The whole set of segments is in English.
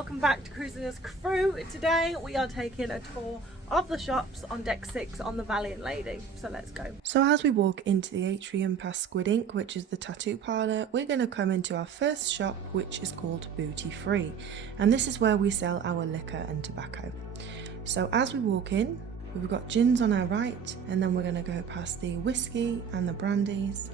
welcome back to Cruising as Crew. Today we are taking a tour of the shops on deck 6 on the Valiant Lady, so let's go. So as we walk into the atrium past Squid Ink, which is the tattoo parlour, we're going to come into our first shop, which is called Booty Free, and this is where we sell our liquor and tobacco. So as we walk in, we've got gins on our right, and then we're going to go past the whiskey and the brandies.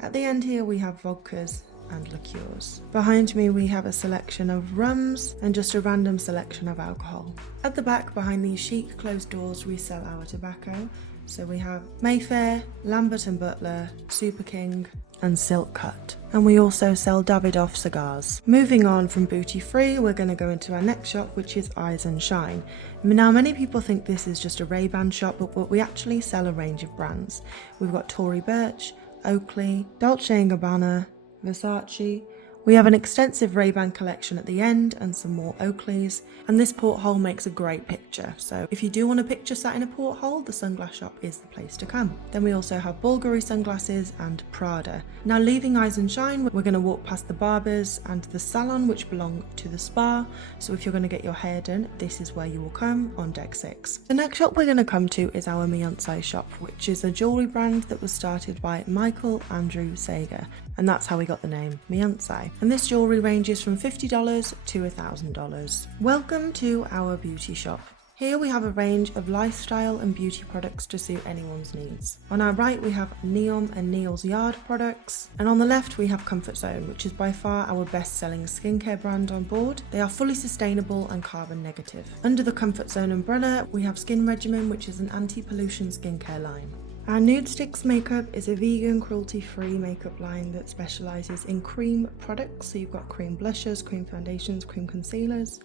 At the end here we have vodkas and liqueurs. Behind me we have a selection of rums and just a random selection of alcohol. At the back behind these chic closed doors we sell our tobacco. So we have Mayfair, Lambert & Butler, Super King and Silk Cut. And we also sell Davidoff cigars. Moving on from Booty Free, we're going to go into our next shop, which is Eyes and Shine. Now many people think this is just a Ray-Ban shop, but we actually sell a range of brands. We've got Tory Burch, Oakley, Dolce & Gabbana, Versace. We have an extensive Ray-Ban collection at the end and some more Oakleys, and this porthole makes a great picture, so if you do want a picture sat in a porthole, the sunglass shop is the place to come. Then we also have Bulgari sunglasses and Prada. Now leaving Eyes and Shine, we're going to walk past the barbers and the salon, which belong to the spa, so if you're going to get your hair done, this is where you will come on deck 6. The next shop we're going to come to is our Menswear shop, which is a jewellery brand that was started by Michael Andrew Sager, and that's how we got the name Menswear. And this jewellery ranges from $50 to $1,000. Welcome to our beauty shop. Here we have a range of lifestyle and beauty products to suit anyone's needs. On our right we have Neom and Neil's Yard products, and on the left we have Comfort Zone, which is by far our best-selling skincare brand on board. They are fully sustainable and carbon negative. Under the Comfort Zone umbrella we have Skin Regimen, which is an anti-pollution skincare line. Our Nude Sticks makeup is a vegan, cruelty-free makeup line that specialises in cream products. So you've got cream blushes, cream foundations, cream concealers.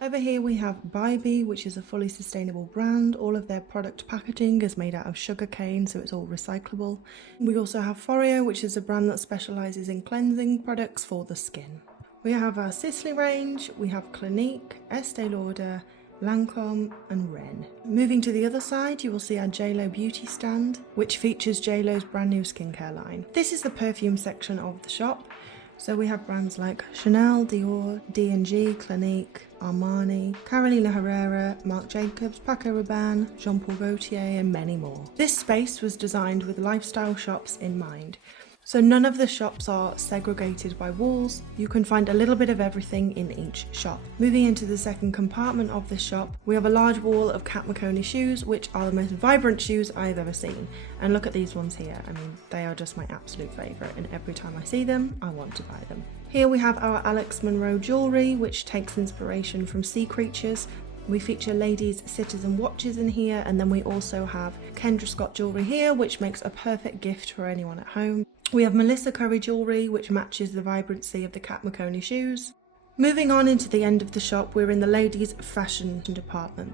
Over here we have Bybee, which is a fully sustainable brand. All of their product packaging is made out of sugar cane, so it's all recyclable. We also have Foreo, which is a brand that specialises in cleansing products for the skin. We have our Sisley range, we have Clinique, Estee Lauder, Lancome and Ren. Moving to the other side, you will see our JLo beauty stand, which features JLo's brand new skincare line. This is the perfume section of the shop. So we have brands like Chanel, Dior, D&G, Clinique, Armani, Carolina Herrera, Marc Jacobs, Paco Rabanne, Jean Paul Gaultier and many more. This space was designed with lifestyle shops in mind. So none of the shops are segregated by walls. You can find a little bit of everything in each shop. Moving into the second compartment of the shop, we have a large wall of Cat McConey shoes, which are the most vibrant shoes I've ever seen. And look at these ones here. I mean, they are just my absolute favourite, and every time I see them, I want to buy them. Here we have our Alex Monroe jewellery, which takes inspiration from sea creatures. We feature ladies' sitters and watches in here, and then we also have Kendra Scott jewellery here, which makes a perfect gift for anyone at home. We have Melissa Curry jewellery, which matches the vibrancy of the Cat McConey shoes. Moving on into the end of the shop, we're in the ladies' fashion department.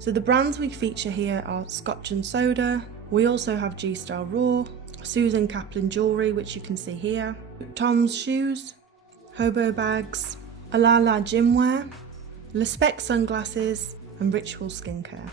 So the brands we feature here are Scotch and Soda. We also have G-Star Raw, Susan Kaplan jewellery, which you can see here, Tom's shoes, Hobo bags, Alala gymwear, Le Spec sunglasses and Ritual skincare.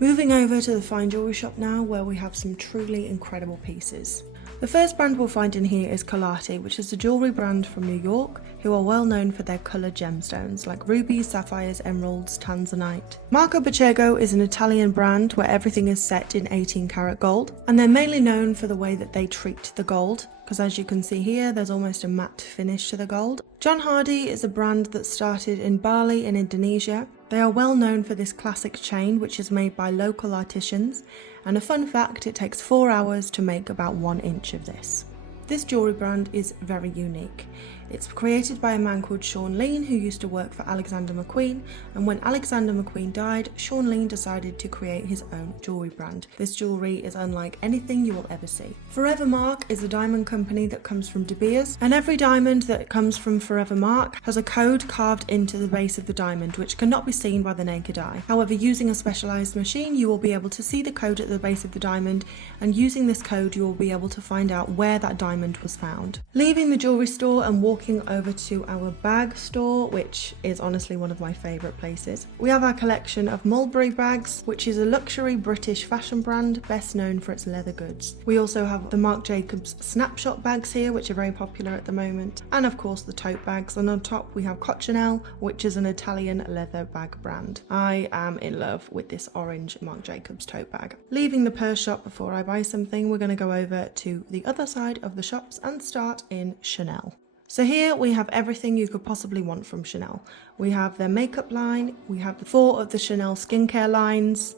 Moving over to the fine jewellery shop now, where we have some truly incredible pieces. The first brand we'll find in here is Colati, which is a jewellery brand from New York, who are well known for their coloured gemstones like rubies, sapphires, emeralds, tanzanite. Marco Bacego is an Italian brand where everything is set in 18 karat gold, and they're mainly known for the way that they treat the gold, because as you can see here, there's almost a matte finish to the gold. John Hardy is a brand that started in Bali in Indonesia. They are well known for this classic chain, which is made by local artisans, and a fun fact, it takes 4 hours to make about 1 inch of this. This jewellery brand is very unique. It's created by a man called Sean Lean, who used to work for Alexander McQueen, and when Alexander McQueen died, Sean Lean decided to create his own jewellery brand. This jewellery is unlike anything you will ever see. Forever Mark is a diamond company that comes from De Beers, and every diamond that comes from Forever Mark has a code carved into the base of the diamond, which cannot be seen by the naked eye. However, using a specialised machine, you will be able to see the code at the base of the diamond, and using this code, you will be able to find out where that diamond was found. Leaving the jewellery store and walking walking over to our bag store, which is honestly one of my favourite places. We have our collection of Mulberry bags, which is a luxury British fashion brand best known for its leather goods. We also have the Marc Jacobs snapshot bags here, which are very popular at the moment, and of course the tote bags. And on top we have Cochineal, which is an Italian leather bag brand. I am in love with this orange Marc Jacobs tote bag. Leaving the purse shop before I buy something, we're going to go over to the other side of the shops and start in Chanel. So here we have everything you could possibly want from Chanel. We have their makeup line, we have the 4 of the Chanel skincare lines,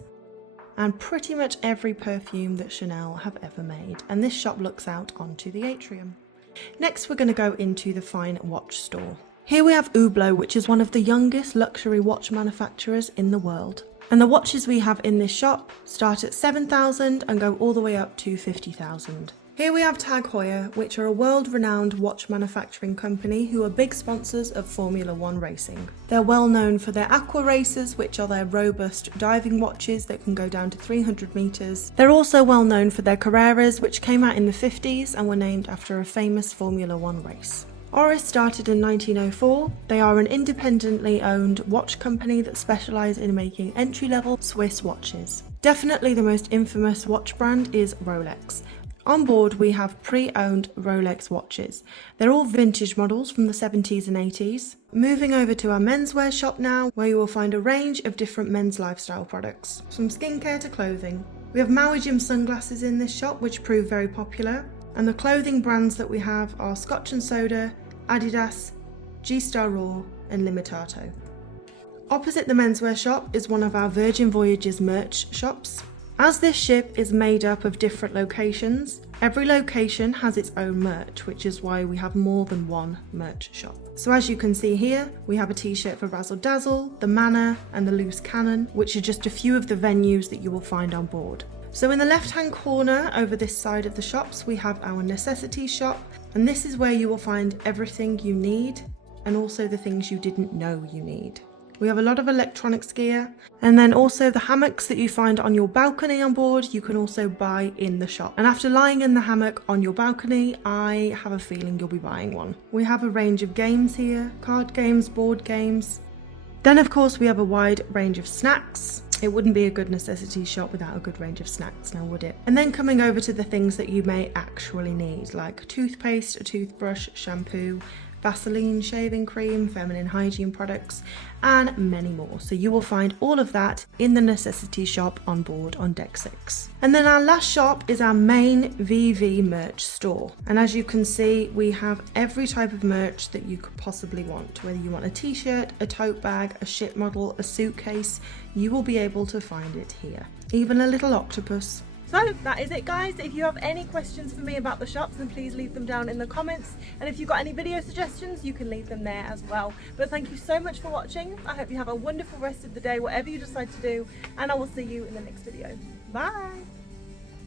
and pretty much every perfume that Chanel have ever made. And this shop looks out onto the atrium. Next we're going to go into the fine watch store. Here we have Hublot, which is one of the youngest luxury watch manufacturers in the world. And the watches we have in this shop start at 7,000 and go all the way up to 50,000. Here we have Tag Heuer, which are a world-renowned watch manufacturing company who are big sponsors of Formula 1 racing. They're well known for their Aqua Racers, which are their robust diving watches that can go down to 300 metres. They're also well known for their Carreras, which came out in the 50s and were named after a famous Formula 1 race. Oris started in 1904. They are an independently owned watch company that specialise in making entry-level Swiss watches. Definitely the most infamous watch brand is Rolex. On board we have pre-owned Rolex watches. They're all vintage models from the 70s and 80s. Moving over to our menswear shop now, where you will find a range of different men's lifestyle products, from skincare to clothing. We have Maui Jim sunglasses in this shop, which prove very popular, and the clothing brands that we have are Scotch and Soda, Adidas, G-Star Raw and Limitato. Opposite the menswear shop is one of our Virgin Voyages merch shops. As this ship is made up of different locations, every location has its own merch, which is why we have more than one merch shop. So as you can see here, we have a t-shirt for Razzle Dazzle, the Manor and the Loose Cannon, which are just a few of the venues that you will find on board. So in the left-hand corner over this side of the shops, we have our necessities shop, and this is where you will find everything you need and also the things you didn't know you need. We have a lot of electronics gear, and then also the hammocks that you find on your balcony on board you can also buy in the shop. And after lying in the hammock on your balcony, I have a feeling you'll be buying one. We have a range of games here, card games, board games. Then of course we have a wide range of snacks. It wouldn't be a good necessities shop without a good range of snacks, now would it? And then coming over to the things that you may actually need, like toothpaste, a toothbrush, shampoo, Vaseline, shaving cream, feminine hygiene products, and many more. So you will find all of that in the necessities shop on board on Deck 6. And then our last shop is our main VV merch store. And as you can see, we have every type of merch that you could possibly want. Whether you want a t-shirt, a tote bag, a ship model, a suitcase, you will be able to find it here. Even a little octopus. So that is it, guys. If you have any questions for me about the shops, then please leave them down in the comments, and if you've got any video suggestions you can leave them there as well. But thank you so much for watching. I hope you have a wonderful rest of the day, whatever you decide to do, and I will see you in the next video. Bye.